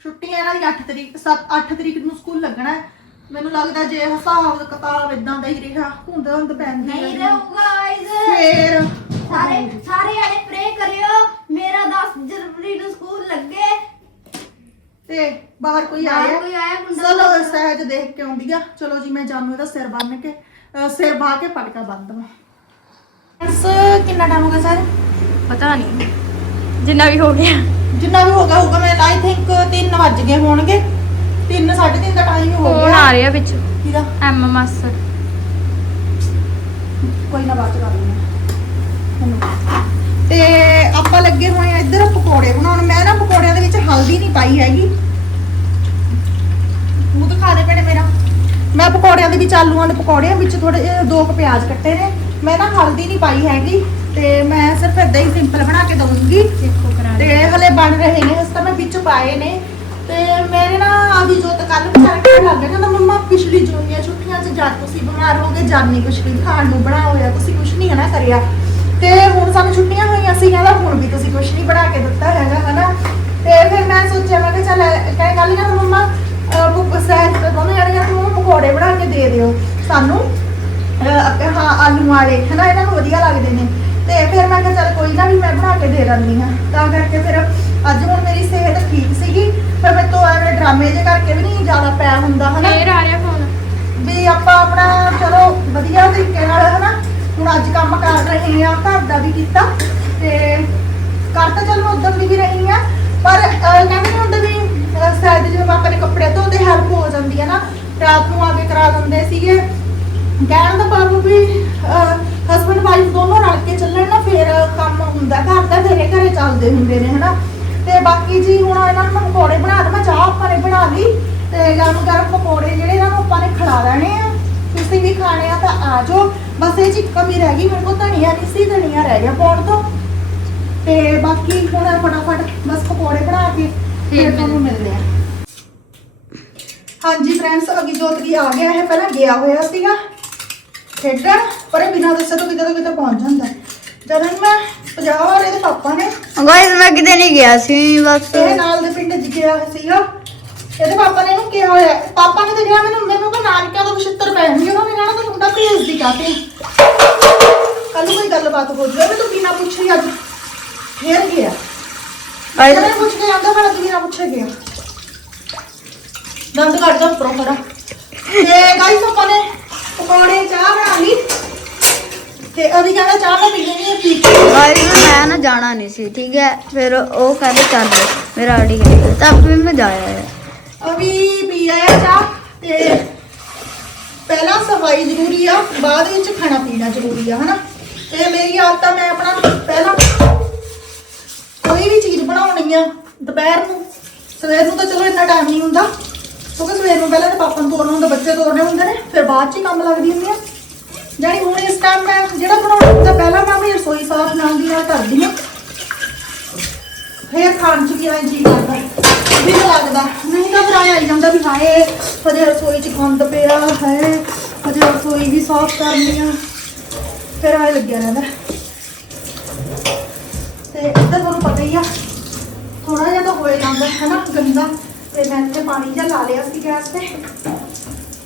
ਛੁੱਟੀਆਂ ਇਹਨਾਂ ਦੀ 8 ਤਰੀਕ 7 8 ਤਰੀਕ ਨੂੰ ਸਕੂਲ ਲੱਗਣਾ ਹੈ। ਮੈਨੂੰ ਲੱਗਦਾ ਜੇ ਹਿਸਾਬ ਕਿਤਾਬ ਇਦਾਂ ਦਾ ਹੀ ਰਿਹਾ ਹੁੰਦ ਹੁੰਦ ਪੈਂਦੀ ਨਹੀਂ ਰਹੀ। ਰਹੂਗਾ ਗਾਇਜ਼ ਫੇਰ। ਸਾਰੇ ਸਾਰੇ ਆਲੇ ਪ੍ਰੇ ਕਰਿਓ। ਮੇਰਾ 10 ਜਨਵਰੀ ਨੂੰ ਸਕੂਲ ਲੱਗੇ। ਤੇ ਬਾਹਰ ਕੋਈ ਬਾਹਰ ਆਇਆ? ਕੋਈ ਆਇਆ ਮੁੰਡਾ? ਚਲੋ ਸਹਿਜ ਦੇਖ ਕੇ ਆਉਂਦੀ ਆ। ਚਲੋ ਜੀ ਮੈਂ ਜਾਨੂੰ ਇਹਦਾ ਸਿਰ ਬੰਨ ਕੇ ਸਿਰ ਬਾਹ ਕੇ ਪਟਕਾ ਬੰਨ ਦਵਾਂ। ਇਸ ਕਿੰਨਾ ਟਾਈਮ ਹੋ ਗਿਆ ਸਰ? ਪਤਾ ਨਹੀਂ ਜਿੰਨਾ ਵੀ ਹੋ ਗਿਆ। ਜਿੰਨਾ ਵੀ ਹੋਗਾ ਹੋਊਗਾ ਮੈਂ ਆਈ ਥਿੰਕ 3 ਵੱਜ ਗਏ ਹੋਣਗੇ। 3 3:30 ਦਾ ਟਾਈਮ ਹੋ ਫੋਨ ਗਿਆ। ਆ ਰਿਹਾ ਵਿੱਚ। ਕਿਹਦਾ? ਐਮ ਮਾਸਟਰ ਕੋਈ ਨਾ ਚ ਕਰ ਲੈਂਦੇ ਹਾਂ। ਤੇ ਆਪਾਂ ਲੱਗੇ ਹੋਏ ਆ ਇੱਧਰ ਪਕੌੜੇ ਬਣਾਉਣ। ਮੈਂ ਨਾ ਪਕੌੜਿਆਂ ਦੇ ਵਿੱਚ ਹਲਦੀ ਨਹੀਂ ਪਾਈ ਹੈਗੀ। ਮੂੰਹ ਦਿਖਾ ਦੇ ਭੈਣੇ ਮੇਰਾ। ਮੈਂ ਪਕੌੜਿਆਂ ਦੇ ਵਿੱਚ ਆਲੂਆਂ ਦੇ ਪਕੌੜਿਆਂ ਵਿੱਚ ਥੋੜੇ ਜਿਹੇ ਦੋ ਕੁ ਪਿਆਜ਼ ਕੱਟੇ ਨੇ। ਮੈਂ ਨਾ ਹਲਦੀ ਨਹੀਂ ਪਾਈ ਹੈਗੀ ਤੇ ਮੈਂ ਸਿਰਫ ਇਦਾਂ ਹੀ ਸਿੰਪਲ ਬਣਾ ਕੇ ਦਊਂਗੀ। ਦੇਖੋ ਕਰਾ ਤੇ ਹਲੇ ਬਣ ਰਹੇ ਨੇ ਇਸ ਤਾਂ ਮੈਂ ਵਿੱਚ ਪਾਏ ਨੇ। ਤੇ ਮੇਰੇ ਨਾ ਆਵੀ ਜੋਤ ਕੱਲ ਵਿਚਾਰ ਕੇ ਲੱਗ ਗਿਆ ਕਹਿੰਦਾ ਮੰਮਾ ਪਿਛਲੀ ਜੂਨੀਆਂ ਛੁੱਟੀਆਂ 'ਚ ਜਦ ਤੁਸੀਂ ਬਿਮਾਰ ਹੋਗੇ ਜਦ ਨਹੀਂ ਕੁਛ ਵੀ ਖਾਣ ਨੂੰ ਬਣਾ ਹੋਇਆ ਤੁਸੀਂ ਕੁਛ ਨਹੀਂ ਹਨਾ ਕਰਿਆ। ਤੇ ਹੁਣ ਸਾਨੂੰ ਛੁੱਟੀਆਂ ਹੋਈਆਂ ਸੀ ਕਹਿੰਦਾ ਹੁਣ ਵੀ ਤੁਸੀਂ ਕੁਛ ਨਹੀਂ ਬਣਾ ਕੇ ਦਿੱਤਾ ਹੈਗਾ ਹਨਾ? ਤੇ ਫਿਰ ਮੈਂ ਸੋਚਿਆ ਮੈਂ ਕਿ ਚੱਲ ਕਹਿ ਗੱਲ ਨਾ ਮੰਮਾ ਬੁੱਕ ਸਹਿਜ ਤੇ ਦੋਨੋਂ ਜਣੀਆਂ ਨੂੰ ਪਕੌੜੇ ਬਣਾ ਕੇ ਦੇ ਦਿਓ। ਸਾਨੂੰ ਅਹ ਹਾਂ ਆਲੂ ਵਾਲੇ ਹਨਾ ਇਹਨਾਂ ਨੂੰ ਵਧੀਆ ਲੱਗਦੇ ਨੇ। ਤੇ ਫਿਰ ਮੈਂ ਕਿਹਾ ਚੱਲ ਕੋਈ ਨਾ ਵੀ ਮੈਂ ਬਣਾ ਕੇ ਦੇ ਦਿੰਦੀ ਹਾਂ। ਤਾਂ ਕਰਕੇ ਫਿਰ ਅੱਜ ਹੁਣ ਮੇਰੀ ਸਿਹਤ ਠੀਕ ਸੀਗੀ ਪਰ ਮੈਂ ਤੋਂ ਐਵੇਂ ਡਰਾਮੇ ਜੇ ਕਰਕੇ ਵੀ ਨਹੀਂ ਜ਼ਿਆਦਾ ਪੈ ਹੁੰਦਾ ਹਨਾ? ਫੇਰ ਆ ਰਿਹਾ ਫੋਨ। ਵੀ ਆਪਾਂ ਆਪਣਾ ਚਲੋ ਵਧੀਆ ਤਰੀਕੇ ਨਾਲ ਹਨਾ? ਹੁਣ ਅੱਜ ਕੰਮ ਕਰ ਰਹੇ ਆ, ਘਰ ਦਾ ਵੀ ਕੀਤਾ ਤੇ ਕਰ ਤਾਂ ਚੱਲ ਮੈਂ ਉਦੋਂ ਦੀ ਵੀ ਰਹੀ ਆ, ਪਰ ਕਹਿੰਦੇ ਨਹੀਂ ਵੀ ਸ਼ਾਇਦ ਜਿਵੇਂ ਆਪਾਂ ਨੇ ਕੱਪੜੇ ਧੋਤੇ ਹੈਲਪ ਹੋ ਜਾਂਦੀ ਹੈ ਨਾ, ਰਾਤ ਨੂੰ ਆ ਕੇ ਕਰਾ ਦਿੰਦੇ ਸੀਗੇ। ਕਹਿਣ ਦਾ ਭਾਵ ਵੀ ਹਸਬੰਡ ਵਾਈਫ ਦੋਨੋਂ ਰਲ ਕੇ ਚੱਲਣ ਨਾ, ਫੇਰ ਕੰਮ ਹੁੰਦਾ, ਘਰ ਦਾ ਘਰੇ ਘਰੇ ਚੱਲਦੇ ਹੁੰਦੇ ਨੇ, ਹਨਾ। ਤੇ ਬਾਕੀ ਜੀ ਹੁਣ ਇਹਨਾਂ ਨੂੰ ਪਕੌੜੇ ਬਣਾ ਦਵਾਂ ਚਾਹ ਆਪਾਂ ਨੇ ਬਣਾ ਲਈ, ਤੇ ਗਰਮ ਗਰਮ ਪਕੌੜੇ ਜਿਹੜੇ ਇਹਨਾਂ ਨੂੰ ਆਪਾਂ ਨੇ ਖਿਲਾ ਲੈਣੇ ਆ, ਤੁਸੀਂ ਵੀ ਖਾਣੇ ਆ ਤਾਂ ਆ ਜਾਓ। ਬਸ ਇਹ ਇੱਕ ਕਮੀ ਰਹਿ ਗਈ ਮੇਰੇ ਕੋਲ ਧਨੀਆ ਨਹੀਂ ਸੀ ਧਨੀਆ ਰਹਿ ਗਿਆ ਪਾਉਣ ਤੋਂ। ਤੇ ਬਾਕੀ ਹੁਣ ਫਟਾਫਟ ਬਸ ਪਕੌੜੇ ਬਣਾ ਕੇ ਫਿਰ ਤੁਹਾਨੂੰ ਮਿਲਦੇ ਆ ਹਾਂਜੀ ਫਰੈਂਡਸ ਅਗਿਜੋਤ ਵੀ ਆ ਗਿਆ ਹੈ ਪਹਿਲਾਂ ਗਿਆ ਹੋਇਆ ਸੀਗਾ। ਖੇਡਣ ਪਰ ਇਹ ਬਿਨਾਂ ਦੱਸੇ ਤੋਂ ਕਿਤੇ ਤੋਂ ਕਿਤੇ ਪਹੁੰਚ ਜਾਂਦਾ। ਜਦੋਂ ਮੈਂ 50 ਵਾਰ ਇਹਦੇ ਪਾਪਾ ਨੇ। ਗਾਇਜ਼ ਮੈਂ ਕਿਤੇ ਨਹੀਂ ਗਿਆ ਸੀ ਬਸ। ਇਹ ਨਾਲ ਦੇ ਪਿੰਡ ਚ ਗਿਆ ਸੀਗਾ। ਇਹਦੇ ਪਾਪਾ ਨੇ ਇਹਨੂੰ ਕਿਹਾ ਹੋਇਆ ਪਾਪਾ ਨੇ ਤਾਂ ਕਿਹਾ ਮੈਨੂੰ ਮੈਨੂੰ ਤਾਂ ਨਾਨਕਿਆਂ ਤੋਂ 75 ਪੈਣਗੇ ਉਹਨਾਂ ਨੇ ਕਹਿਣਾ ਤੂੰ ਮੁੰਡਾ ਭੇਜਦੀ ਕਾਤੇ ਕੱਲ ਨੂੰ ਕੋਈ ਗੱਲਬਾਤ ਹੋ ਜਾਵੇ ਮੈਂ ਤੂੰ ਬਿਨਾਂ ਪੁੱਛੇ ਅੱਜ ਫੇਰ ਗਿਆ। ਗਾਇਜ਼ ਇਹਨਾਂ ਪੁੱਛ ਕੇ ਆਂਦਾ ਫਿਰ ਬਿਨਾਂ ਪੁੱਛੇ ਗਿਆ। ਦੰਦ ਕੱਢ ਦੋ ਉੱਪਰੋਂ ਖੜਾ। ਤੇ ਗਾਈਸ ਆਪਾਂ ਨੇ ਪਕੌੜੇ ਚਾਹ ਬਣਾ ਲਈ। ਤੇ ਅਭੀ ਕਹਿੰਦਾ ਚਾਹ ਮੈਂ ਪੀਣੀ ਨਹੀਂ ਹੈ ਪੀ ਕੇ ਗਾਇਜ਼ ਮੈਂ ਨਾ ਜਾਣਾ ਨਹੀਂ ਸੀ ਠੀਕ ਹੈ? ਫਿਰ ਉਹ ਕਹਿੰਦੇ ਚੱਲ ਮੇਰਾ ਆਡੀ ਕਹਿੰਦਾ ਤਾਂ ਫਿਰ ਮੈਂ ਜਾਇਆ ਹੈ ਅਭੀ ਪੀ ਆਇਆ ਚਾਹ ਤੇ ਪਹਿਲਾਂ ਸਫ਼ਾਈ ਜ਼ਰੂਰੀ ਆ, ਬਾਅਦ ਵਿੱਚ ਖਾਣਾ ਪੀਣਾ ਜ਼ਰੂਰੀ ਆ, ਹਨਾ? ਤੇ ਮੇਰੀ ਆਦਤ ਆ ਮੈਂ ਆਪਣਾ ਪਹਿਲਾਂ ਕੋਈ ਵੀ ਚੀਜ਼ ਬਣਾਉਣੀ ਆ ਦੁਪਹਿਰ ਨੂੰ, ਸਵੇਰ ਨੂੰ ਤਾਂ ਚਲੋ ਇੰਨਾ ਟਾਈਮ ਨਹੀਂ ਹੁੰਦਾ, ਕਿਉਂਕਿ ਸਵੇਰ ਨੂੰ ਪਹਿਲਾਂ ਤਾਂ ਪਾਪਾ ਨੂੰ ਤੋਰਨਾ ਹੁੰਦਾ, ਬੱਚੇ ਤੋਰਨੇ ਹੁੰਦੇ ਨੇ, ਫਿਰ ਬਾਅਦ ਚ ਹੀ ਕੰਮ ਲੱਗਦੀ ਹੁੰਦੀ ਆ। ਜਾਨੀ ਹੁਣ ਇਸ ਟਾਈਮ ਮੈਂ ਜਿਹੜਾ ਬਣਾਉਣਾ ਹੁੰਦਾ, ਪਹਿਲਾਂ ਮੈਂ ਆਪਣੀ ਰਸੋਈ ਸਾਫ਼ ਨਾਲ ਦੀ ਨਾਲ ਕਰਦੀ ਆ। ਫੇਰ ਖਾਣ ਚ ਵੀ ਐਂ ਜੀ ਕਰਦਾ। ਵੀ ਲੱਗਦਾ। ਨਹੀਂ ਤਾਂ ਫਿਰ ਆਇਆ ਜਾਂਦਾ ਵੀ ਹਾਏ, ਹਜੇ ਰਸੋਈ ਚ ਗੰਦ ਪਿਆ ਹੈ, ਹਜੇ ਰਸੋਈ ਵੀ ਸਾਫ਼ ਕਰਨੀ ਆ। ਫਿਰ ਆਏ ਲੱਗਿਆ ਰਹਿੰਦਾ। ਤੇ ਇੱਧਰ ਤੁਹਾਨੂੰ ਪਤਾ ਹੀ ਆ ਥੋੜਾ ਜਿਹਾ ਤਾਂ ਹੋਏ ਜਾਂਦਾ ਹੈ ਨਾ ਗੰਦਾ। ਤੇ ਮੈਂ ਇੱਥੇ ਪਾਣੀ ਜਿਹਾ ਲਾ ਲਿਆ ਸੀ ਗੈਸ ਤੇ।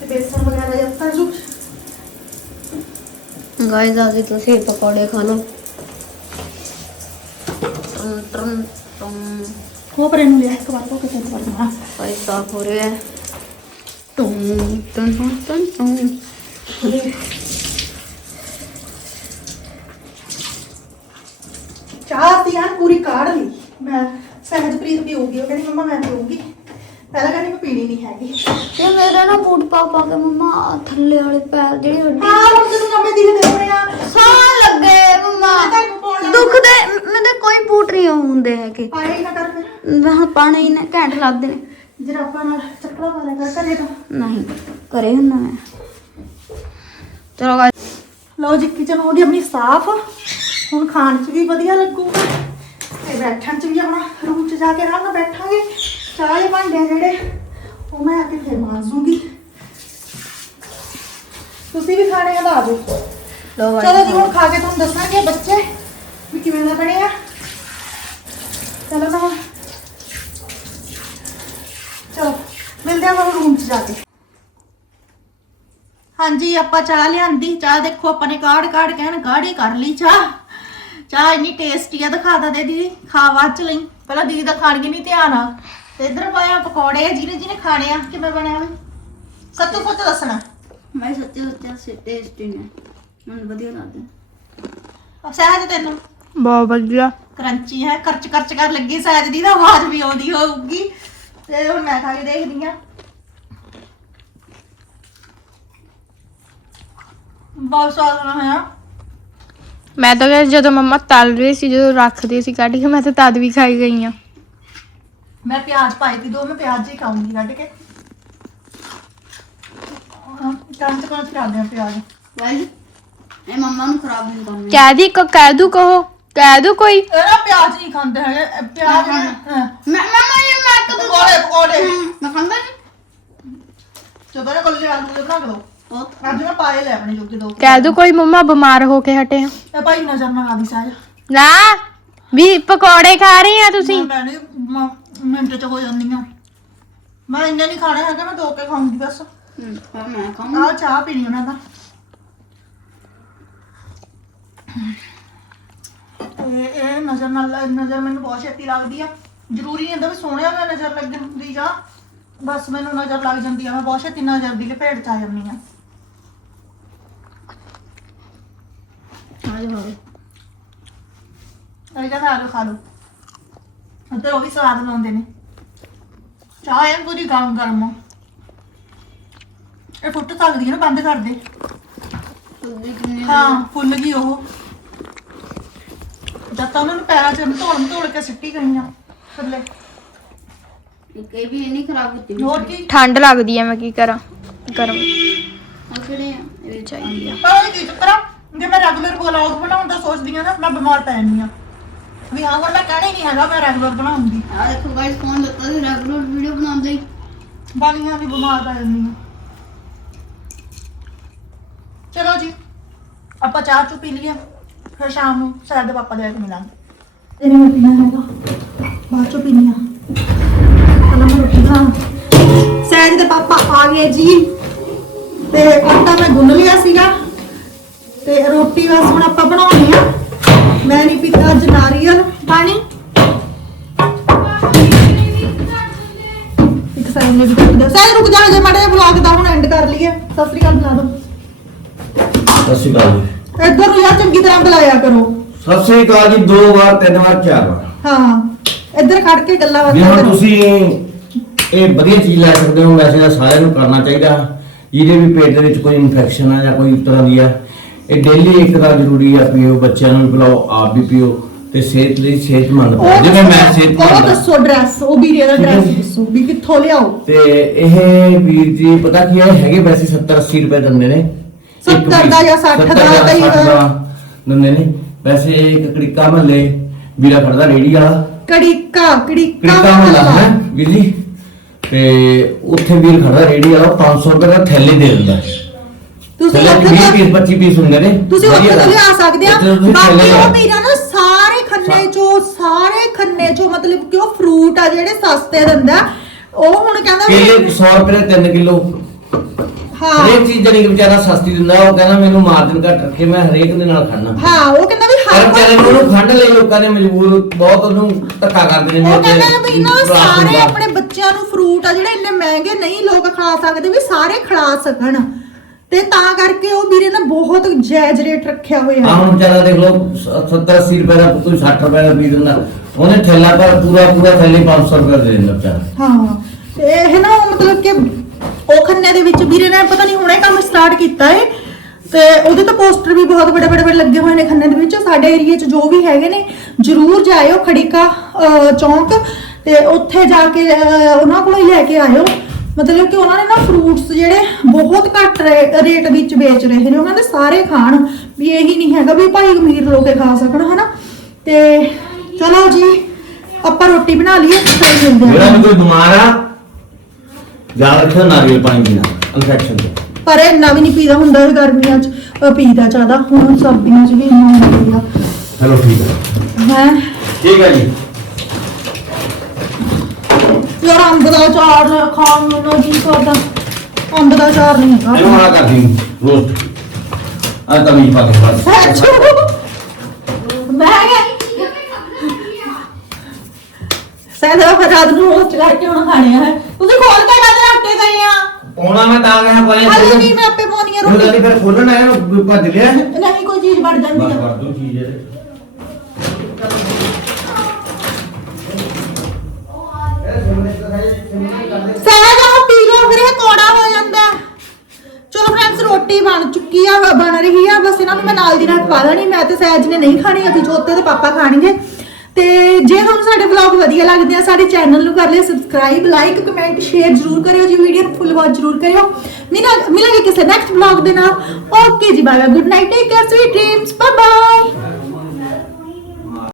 ਤੇ ਬੇਸਨ ਵਗੈਰਾ ਜਿਹਾ ਤਾਂ ਜੂ ਗਾਇਸ ਆ ਤੁਸੀਂ ਪਕੌੜੇ ਖਾ ਲਓ ਹੋ ਪਰ ਇਹਨੂੰ ਲਿਆ ਇੱਕ ਵਾਰ ਕੋ ਕਿਤੇ ਕਰ ਦਵਾਂ ਭਾਈ ਸਾਫ਼ ਹੋ ਰਿਹਾ ਟੁੰ ਟੁੰ ਟੁੰ ਟੁੰ ਟੁੰ ਚਾਹ ਦੀ ਐਨ ਪੂਰੀ ਕਾੜ ਲਈ। ਮੈਂ ਸਹਿਜਪ੍ਰੀਤ ਪੀਊਗੀ ਉਹ ਕਹਿੰਦੀ ਮੰਮਾ ਮੈਂ ਪੀਊਗੀ। ਪਹਿਲਾਂ ਕਹਿੰਦੀ ਮੈਂ ਪੀਣੀ ਨਹੀਂ ਹੈਗੀ। ਇਹ ਮੇਰਾ ਨਾ ਬੂਟ ਪਾ ਪਾ ਕੇ ਮੰਮਾ ਥੱਲੇ ਵਾਲੇ ਪੈਰ ਜਿਹੜੀ ਹੱਡੀ ਹਾਂ ਹੁਣ ਜਦੋਂ ਨਵੇਂ ਦਿਨ ਦੇ ਹੋਣੇ ਆ। ਸਾਹ ਲੱਗੇ ਮੰਮਾ। ਮੈਂ ਤੁਹਾਨੂੰ ਪਾਉਣਾ ਦੁਖਦੇ ਮੇਰੇ ਕੋਈ ਬੂਟ ਨਹੀਂ ਹੁੰਦੇ ਹੈਗੇ। ਨਾ ਕਰ ਫਿਰ। ਪਾਣੇ ਹੀ ਨੇ ਘੈਂਟ ਲੱਗਦੇ ਨੇ। ਜਰਾਬਾਂ ਨਾਲ ਚੱਪਲਾਂ ਮਾਰਿਆ ਕਰ ਘਰੇ ਤਾਂ। ਨਹੀਂ ਕਰੇ ਹੁੰਦਾ ਮੈਂ। ਚਲੋ ਗਾਇਸ ਲਓ ਜੀ ਕਿਚਨ ਹੋ ਗਈ ਆਪਣੀ ਸਾਫ਼। ਹੁਣ ਖਾਣ 'ਚ ਵੀ ਵਧੀਆ ਲੱਗੂਗਾ। ਤੇ ਬੈਠਣ 'ਚ ਵੀ ਆਪਣਾ ਰੂਮ 'ਚ ਜਾ ਕੇ ਆਰਾਮ ਨਾਲ ਬੈਠਾਂਗੇ। ਚਾਹ ਦੇ ਭਾਂਡੇ ਆ ਜਿਹੜੇ ਉਹ ਮੈਂ ਆ ਕੇ ਫਿਰ ਮਾਂਜੂਗੀ ਤੁਸੀਂ ਵੀ ਖਾਣੇ ਆ ਲਾ ਦਿਓ। ਲੋ ਚਲੋ ਜੀ ਹੁਣ ਖਾ ਕੇ ਤੁਹਾਨੂੰ ਦੱਸਾਂਗੇ ਬੱਚੇ ਵੀ ਕਿਵੇਂ ਦਾ ਬਣਿਆ। ਚਲੋ ਨਾ। ਚਲੋ ਮਿਲਦੇ ਆ ਤੁਹਾਨੂੰ ਰੂਮ 'ਚ ਜਾ ਕੇ। ਹਾਂਜੀ ਆਪਾਂ ਚਾਹ ਲਿਆਂਦੀ। ਚਾਹ ਦੇਖੋ ਆਪਾਂ ਨੇ ਕਾੜ ਕਾੜ ਕੇ ਨਾ ਗਾੜੀ ਕਰ ਲਈ ਚਾਹ। ਚਾਹ ਇੰਨੀ ਟੇਸਟੀ ਆ ਦਿਖਾ ਦਾਂ ਦੀਦੀ। ਖਾ ਬਾਅਦ ਚ ਲਈ। ਪਹਿਲਾਂ ਦੀਦੀ ਦਾ ਖਾਣ ਕੀ ਨਹੀਂ ਧਿਆਨ ਆ। ਤੇ ਇਧਰ ਪਾਇਆ ਪਕੌੜੇ ਜਿਹਨੇ ਜਿਹਨੇ ਖਾਣੇ ਆ ਕਿਵੇਂ ਬਣਿਆ ਵੇ? ਸੱਚੋ ਸੱਚ ਦੱਸਣਾ। ਮੈਂ ਸੱਚੇ ਸੱਚੇ ਟੇਸਟੀ ਨੇ। ਮੈਨੂੰ ਵਧੀਆ ਲੱਗਦੇ ਸਹਿਜ ਤੈਨੂੰ। ਬਹੁਤ ਵਧੀਆ। ਕਰੰਚੀ ਹੈ ਕਰਚ ਕਰਚ ਕਰ ਲੱਗੀ ਸਹਿਜ ਦੀ ਤਾਂ ਆਵਾਜ਼ ਵੀ ਆਉਂਦੀ ਹੋਊਗੀ। ਤੇ ਹੁਣ ਮੈਂ ਖਾ ਕੇ ਦੇਖਦੀ ਆ ਬਹੁਤ ਸਵਾਦ ਬਣਾ ਹੋਇਆ। ਮੈਂ ਤਾਂ guys ਜਦੋਂ ਮੰਮਾ ਤਲ ਰਹੀ ਸੀ ਜਦੋਂ ਰੱਖਦੇ ਸੀ ਕੱਢ ਕੇ ਮੈਂ ਤਾਂ ਤਦ ਵੀ ਖਾਈ ਗਈ ਆ ਮੈਂ ਪਿਆਜ਼ ਪਾਈ ਤੀ ਦੋ ਮੈਂ ਪਿਆਜ਼ ਹੀ ਖਾਊਂਗੀ ਕੱਢ ਕੇ। ਕੰਚ ਕੰਚ ਕਰਦੇ ਆ ਪਿਆਜ਼। ਗਾਇਸ ਇਹ ਮੰਮਾ ਨੂੰ ਖਰਾਬ ਨਹੀਂ ਕਰਨੀ। ਕਹਿ ਦੀ ਕੋ ਕਹਿ ਦੂ ਕਹੋ। ਕਹਿ ਦੂ ਕੋਈ? ਇਹ ਨਾ ਪਿਆਜ਼ ਨਹੀਂ ਖਾਂਦੇ ਹੈਗੇ ਇਹ ਪਿਆਜ਼ ਹਾਂ, ਹਾਂ। ਮੈਂ ਮੰਮਾ ਇਹ ਮੈਂ ਕਦੋਂ ਪਕੌੜੇ ਪਕੌੜੇ। ਮੈਂ ਖਾਂਦਾ ਨਹੀਂ ਜਦੋਂ ਨਾ ਕੋਲ ਆਲੂ ਦੇ ਬਣਾ ਕੇ ਦੋ। ਅੱਜ ਮੈਂ ਪਾਏ ਲੈ ਆਪਣੇ ਜੋਗੇ ਦੋ। ਕਹਿ ਦੂ ਕੋਈ ਮੰਮਾ ਬਿਮਾਰ ਹੋ ਕੇ ਹਟੇ ਆ ਇਹ ਭਾਈ ਨਜ਼ਰ ਨਾ ਆਦੀ ਸਾਜ ਨਾ ਵੀ ਪਕੌੜੇ ਖਾ ਰਹੇ ਆ ਤੁਸੀਂ? ਮੈਂ ਨਹੀਂ ਮਿੰਟ ਚ ਹੋ ਜਾਂਦੀਆਂ ਮੈਂ ਇੰਨੇ ਨਹੀਂ ਖਾਣੇ ਹੈਗੇ ਮੈਂ ਦੋ ਕੇ ਖਾਊਂਗੀ ਬਸ। ਪਰ ਮੈਂ ਖਾਂਦਾ ਆਹ ਚਾਹ ਪੀਣੀ ਉਹਨਾਂ ਦਾ। ਤੇ ਇਹ ਨਜ਼ਰ ਨਾਲ ਨਜ਼ਰ ਮੈਨੂੰ ਬਹੁਤ ਛੇਤੀ ਲੱਗਦੀ ਆ। ਜ਼ਰੂਰੀ ਨਹੀਂ ਹੁੰਦਾ ਵੀ ਸੋਹਣਿਆਂ ਨਾਲ ਨਜ਼ਰ ਲੱਗ ਹੁੰਦੀ ਜਾਂ ਬਸ ਮੈਨੂੰ ਨਜ਼ਰ ਲੱਗ ਜਾਂਦੀ ਆ। ਮੈਂ ਬਹੁਤ ਛੇਤੀ ਨਜ਼ਰ ਦੀ ਲਪੇਟ ਚ ਆ ਜਾਂਦੀ ਆ। ਆ ਜਾ ਅਰੇ ਖਾ ਲਓ ਖਾ ਲਓ। ਉੱਧਰ ਉਹ ਵੀ ਸਵਾਦ ਲਾਉਂਦੇ ਨੇ। ਚਾਹ ਐਨ ਪੂਰੀ ਗਰਮ ਗਰਮ। ਆ। ਇਹ ਫੁੱਟ ਸਕਦੀ ਹੈ ਨਾ ਬੰਦ ਕਰ ਦੇ। ਹਾਂ ਫੁੱਲ ਗਈ ਉਹ। ਜਦ ਤਾਂ ਉਹਨਾਂ ਨੂੰ ਪੈਰਾਂ 'ਚ ਧੋਲ ਧੋਲ ਕੇ ਸਿੱਟੀ ਗਈਆਂ ਥੱਲੇ। ਕਈ ਵੀ ਨਹੀਂ ਖਰਾਬ ਹੁੰਦੀ ਹੋਰ ਕੀ? ਠੰਡ ਲੱਗਦੀ ਆ ਮੈਂ ਕੀ ਕਰਾਂ? ਗਰਮ। ਉਹ ਕਿਹੜੇ ਆ? ਇਹ ਵਿੱਚ ਚਾਹੀਦੀ ਆ। ਪਰ ਇਹ ਕੀ ਚੱਕਰ ਆ? ਜੇ ਮੈਂ ਰੈਗੂਲਰ ਵਲੌਗ ਬਣਾਉਣ ਦਾ ਸੋਚਦੀ ਆ ਨਾ ਮੈਂ ਬਿਮਾਰ ਪੈ ਜਾਂਦੀ ਆ। ਵੀ ਹਾਂ ਹੁਣ ਮੈਂ ਕਹਿਣਾ ਹੀ ਨਹੀਂ ਹੈਗਾ ਮੈਂ ਰੈਗੂਲਰ ਬਣਾਉਂਗੀ ਆ ਦੇਖੋ ਗਾਇਸ ਫੋਨ ਦਿੱਤਾ ਸੀ ਰੈਗੂਲਰ ਵੀਡੀਓ ਬਣਾਉਂਦੇ ਹੀ ਬਾਲੀਆਂ ਵੀ ਬਿਮਾਰ ਪੈ ਜਾਂਦੀ ਆ। ਚਲੋ ਜੀ ਆਪਾਂ ਚਾਹ ਚੁ ਪੀ ਲਈਏ। ਫਿਰ ਸ਼ਾਮ ਨੂੰ ਸੈਰ ਦੇ ਪਾਪਾ ਦੇ ਕੇ ਮਿਲਾਂਗੇ। ਤੇਰੇ ਮੈਂ ਪੀਣਾ ਹੈਗਾ। ਬਾਅਦ ਚੋਂ ਪੀਣੀ ਆ ਪਹਿਲਾਂ ਮੈਂ ਰੋਟੀ ਬਣਾ। ਸੈਜ ਦੇ ਪਾਪਾ ਆ ਗਏ ਜੀ। ਤੇ ਆਟਾ ਮੈਂ ਗੁੰਨ ਲਿਆ ਸੀਗਾ। ਤੇ ਰੋਟੀ ਬਸ ਹੁਣ ਆਪਾਂ ਬਣਾਉਣੀ ਆ। ਮੈਂ ਨਹੀਂ ਪੀਤਾ ਅੱਜ ਨਾਰੀਅਲ ਪਾਣੀ। ਇੱਕ ਸਾਈਡ ਨੇ ਵੀ ਕਰ ਦਿਆ ਸਾਈਡ ਰੁਕ ਜਾ ਜੇ ਮਾੜੇ ਬਲੌਗ ਦਾ ਹੁਣ ਐਂਡ ਕਰ ਲਈਏ। ਸਤਿ ਸ੍ਰੀ ਅਕਾਲ ਬੁਲਾ ਦੋ। ਸਤਿ ਸ਼੍ਰੀ ਅਕਾਲ ਜੀ। ਇੱਧਰ ਨੂੰ ਯਾਰ ਚੰਗੀ ਤਰ੍ਹਾਂ ਬੁਲਾਇਆ ਕਰੋ। ਸਤਿ ਸ਼੍ਰੀ ਅਕਾਲ ਜੀ ਦੋ ਵਾਰ ਤਿੰਨ ਵਾਰ ਚਾਰ ਵਾਰ। ਹਾਂ ਇੱਧਰ ਖੜ ਕੇ ਗੱਲਾਂ ਬਾਤਾਂ ਹੁਣ ਕਰੋ। ਤੁਸੀਂ ਇਹ ਵਧੀਆ ਚੀਜ਼ ਲੈ ਸਕਦੇ ਹੋ ਵੈਸੇ ਤਾਂ ਸਾਰਿਆਂ ਨੂੰ ਕਰਨਾ ਚਾਹੀਦਾ। ਜਿਹਦੇ ਵੀ ਪੇਟ ਦੇ ਵਿੱਚ ਕੋਈ ਇਨਫੈਕਸ਼ਨ ਆ ਜਾਂ ਕੋਈ ਤਰ੍ਹਾਂ ਦੀ ਆ ਇਹ ਡੇਲੀ ਇੱਕ ਤਰ੍ਹਾਂ ਜ਼ਰੂਰੀ ਆ ਪੀਓ ਬੱਚਿਆਂ ਨੂੰ ਵੀ ਪਿਲਾਓ ਆਪ ਵੀ ਪੀਓ ਤੇ ਸਿਹਤ ਲਈ ਸਿਹਤਮੰਦ ਉਹ ਪਾਓ ਜਿਵੇਂ ਮੈਂ ਉਹ ਸਿਹਤਮੰਦ। ਦੱਸੋ ਡਰੈਸ ਉਹ ਵੀਰੇ ਦਾ ਡਰੈਸ। ਦੱਸੋ ਵੀ ਕਿੱਥੋਂ ਲਿਆਓ। ਤੇ ਇਹ ਵੀਰ ਜੀ ਪਤਾ ਕੀ ਹੈ ਹੈਗੇ ਵੈਸੇ 70 80 ਰੁਪਏ ਦਿੰਦੇ ਨੇ। 70 ਦਾ ਜਾਂ 60 70 ਦਾ, ਕਈ 60 ਦਾ। ਦਿੰਦੇ ਨੇ ਵੈਸੇ ਕੜਿੱਕਾ ਮਹੱਲੇ ਵੀਰਾ ਖੜਦਾ ਰੇੜੀ ਵਾਲਾ ਕੜੀਕਾ ਕੜੀਕਾ ਕੜਿੱਕਾ ਮਹੱਲਾ ਹੈ ਵੀਰ ਜੀ ਤੇ ਉੱਥੇ ਵੀਰ ਖੜਦਾ ਰੇੜੀ ਵਾਲਾ ਉਹ 500 ਰੁਪਏ ਦਾ ਥੈਲੇ ਦੇ ਦਿੰਦਾ। ਤੁਸੀਂ 'ਚ ਉੱਥੇ 20 ਤੋਂ- ਪੀਸ 25 ਪੀਸ ਹੁੰਦੇ ਨੇ ਤੁਸੀਂ ਉੱਥੇ ਵਧੀਆ ਤੋਂ। ਲਿਆ ਸਕਦੇ ਆ ਉੱਥੇ ਤੁਸੀਂ ਬਾਕੀ ਥੈਲੇ ਉਹ ਲਿਆ। ਵੀਰਾ ਨਾ ਸਾਰੇ ਖੰਨੇ ਚੋਂ ਸਾਰੇ ਖੰਨੇ ਚੋਂ ਮਤਲਬ ਕਿ ਉਹ ਫਰੂਟ ਆ ਜਿਹੜੇ ਸਸਤੇ ਦਿੰਦਾ ਉਹ ਹੁਣ ਕਹਿੰਦਾ ਕੇਲੇ ਵੀ 100 ਰੁਪਏ ਦੇ 3 ਕਿਲੋ ਹਾਂ। ਹਰੇਕ ਚੀਜ਼ ਜਿਹੜੀ ਕਿ ਵਿਚਾਰਾ ਸਸਤੀ ਦਿੰਦਾ ਉਹ ਕਹਿੰਦਾ ਮੈਨੂੰ ਮਾਰਜਨ ਘੱਟ ਰੱਖੇ ਮੈਂ ਹਰੇਕ ਦੇ ਨਾਲ ਖਾਣਾ ਹਾਂ ਉਹ ਕਹਿੰਦਾ ਵੀ ਹਰ ਵਿਚਾਰੇ ਨੂੰ ਉਹਨੂੰ ਖੰਡ ਲਈ ਲੋਕਾਂ ਨੇ ਮਜਬੂਰ ਬਹੁਤ ਉਹਨੂੰ ਧੱਕਾ ਕਰਦੇ ਨੇ ਉਹ ਕਹਿੰਦਾ ਵੀ ਨਾ ਸਾਰੇ। ਆਪਣੇ ਬੱਚਿਆਂ ਨੂੰ ਫਰੂਟ ਆ ਜਿਹੜੇ ਇੰਨੇ ਮਹਿੰਗੇ ਨਹੀਂ ਲੋਕ ਖਾ ਸਕਦੇ ਵੀ ਸਾਰੇ ਖਿਲਾ ਸਕਣ। ਤੇ ਤਾਂ ਕਰਕੇ ਉਹ ਵੀਰੇ ਨੇ ਬਹੁਤ ਜਾਇਜ਼ ਰੇਟ ਰੱਖਿਆ ਹੋਇਆ। ਆਹ ਹੁਣ ਵਿਚਾਰਾ ਦੇਖ ਲਓ 70 80 ਰੁਪਏ ਦਾ ਕੋਈ 60 ਰੁਪਏ ਦਾ ਪੀ ਦਿੰਦਾ। ਉਹਨੇ ਥੈਲਾ ਪਰ ਪੂਰਾ ਪੂਰਾ ਥੈਲੇ 500 ਰੁਪਏ ਦੇ ਦਿੰਦਾ ਵਿਚਾਰਾ। ਹਾਂ ਤੇ ਇਹ ਨਾ ਮਤਲਬ ਕਿ ਉਹ ਖੰਨੇ ਦੇ ਵਿੱਚ ਵੀਰੇ ਨੇ ਪਤਾ ਨਹੀਂ ਹੁਣੇ ਕੰਮ ਸਟਾਰਟ ਕੀਤਾ ਏ, ਤੇ ਉਹਦੇ ਤਾਂ ਪੋਸਟਰ ਵੀ ਬਹੁਤ ਵੱਡੇ ਵੱਡੇ ਵੱਡੇ ਲੱਗੇ ਹੋਏ ਨੇ ਖੰਨੇ ਦੇ ਵਿੱਚ। ਸਾਡੇ ਏਰੀਆ 'ਚ ਜੋ ਵੀ ਹੈਗੇ ਨੇ, ਜਰੂਰ ਜਾਇਓ ਖੜੀਕਾ ਚੌਂਕ ਤੇ ਉੱਥੇ ਜਾ ਕੇ ਉਹਨਾਂ ਕੋਲੋਂ ਹੀ ਲੈ ਕੇ ਆਇਓ। ਮਤਲਬ ਕਿ ਉਹਨਾਂ ਨੇ ਨਾ ਫਰੂਟਸ ਜਿਹੜੇ ਬਹੁਤ ਘੱਟ ਰੇਟ ਵਿੱਚ ਵੇਚ ਰਹੇ ਨੇ। ਉਹਨਾਂ ਦੇ ਸਾਰੇ ਖਾਣ ਵੀ ਇਹੀ ਨਹੀਂ ਹੈਗਾ ਵੀ ਭਾਈ ਅਮੀਰ ਲੋਕੇ ਖਾ ਸਕਣ, ਹਨਾ? ਤੇ ਚਲੋ ਜੀ, ਆਪਾਂ ਰੋਟੀ ਬਣਾ ਲਈਏ ਫਿਰ ਮਿਲਦੇ ਹਾਂ। ਵੀ ਕੋਈ ਬਿਮਾਰ ਆ। ਯਾਦ ਰੱਖਿਓ ਨਾਰੀਅਲ ਪਾਣੀ ਪੀਣਾ ਇਨਫੈਕਸ਼ਨ ਤੋਂ। ਪਰ ਇੰਨਾ ਵੀ ਨਹੀਂ ਪੀਦਾ ਹੁੰਦਾ ਇਹ ਗਰਮੀਆਂ 'ਚ। ਅਹ ਪੀਦਾ ਜ਼ਿਆਦਾ ਹੁਣ ਸਰਦੀਆਂ 'ਚ ਵੀ ਇੰਨਾ ਨਹੀਂ ਪੀਦਾ। ਚਲੋ ਠੀਕ ਹੈ ਹੈ? ਠੀਕ ਹੈ ਜੀ। ਯਾਰ ਅੰਬ ਦਾ ਅਚਾਰ ਨਾ ਖਾਣ ਨੂੰ ਨਾ ਜੀ ਕਰਦਾ। ਅੰਬ ਦਾ ਅਚਾਰ ਨਹੀਂ ਇਹਨੂੰ ਹੈਗਾ ਮਾਰਾ ਕਰਦੀ ਰੋਸਟ ਆ ਤਾਂ ਵੀ ਪਾ ਕੇ ਬਸ ਸੱਚੋ? ਮੈਂ ਗਈ ਸੈਦ ਫਿਰ ਰਾਤ ਨੂੰ ਰੋਸਟ ਕਰਕੇ ਹੁਣ ਖਾਣੇ ਆ। ਤੁਸੀਂ ਖੋਲ ਕੇ ਕਦ ਰੱਖੇ ਗਏ ਆ? ਪਾਉਣਾ ਮੈਂ ਤਾਂ ਗਿਆ ਪਾਇਆ ਹਾਲੇ ਨਹੀਂ ਮੈਂ ਆਪੇ ਪਾਉਣੀ ਆ ਉਹ ਰੋਟੀ। ਫਿਰ ਖੋਲਣ ਆਇਆ ਨਾ ਭੱਜ ਗਿਆ ਨਹੀਂ ਕੋਈ ਚੀਜ਼ ਵੜ ਜਾਂਦੀ ਆ। ਕਰ ਦੋ ਚੀਜ਼ ਇਹਦੇ। ਸਹਿਜ ਉਹ ਪੀ ਲਓ ਫਿਰ ਇਹ ਕੌੜਾ ਹੋ ਜਾਂਦਾ। ਹੈ। ਚਲੋ ਫਰੈਂਡਸ ਰੋਟੀ ਬਣ ਚੁੱਕੀ ਆ ਬਣ ਰਹੀ ਆ। ਬਸ ਇਹਨਾਂ ਨੂੰ ਮੈਂ ਨਾਲ ਦੀ ਨਾਲ ਪਾ ਲੈਣੀ। ਮੈਂ ਤੇ ਸਹਿਜ ਨੇ ਨਹੀਂ ਖਾਣੀ ਅਭੀ ਜੋਤੇ ਤੇ ਪਾਪਾ ਖਾਣਗੇ ਤੇ ਜੇ ਤੁਹਾਨੂੰ ਸਾਡੇ ਵਲੌਗ ਵਧੀਆ ਲੱਗਦੇ ਆ, ਸਾਡੇ ਚੈਨਲ ਨੂੰ ਕਰ ਲਿਓ ਸਬਸਕ੍ਰਾਈਬ ਲਾਈਕ ਕਮੈਂਟ ਸ਼ੇਅਰ ਜ਼ਰੂਰ ਕਰਿਓ ਜੀ ਵੀਡੀਓ ਨੂੰ ਫੁੱਲ ਵਾਚ ਜ਼ਰੂਰ ਕਰਿਓ। ਮਿਲਾਂਗੇ ਕਿਸੇ ਨੈਕਸਟ ਵਲੌਗ ਦੇ ਨਾਲ। ਓਕੇ ਜੀ bye good night take care sweet dreams bye bye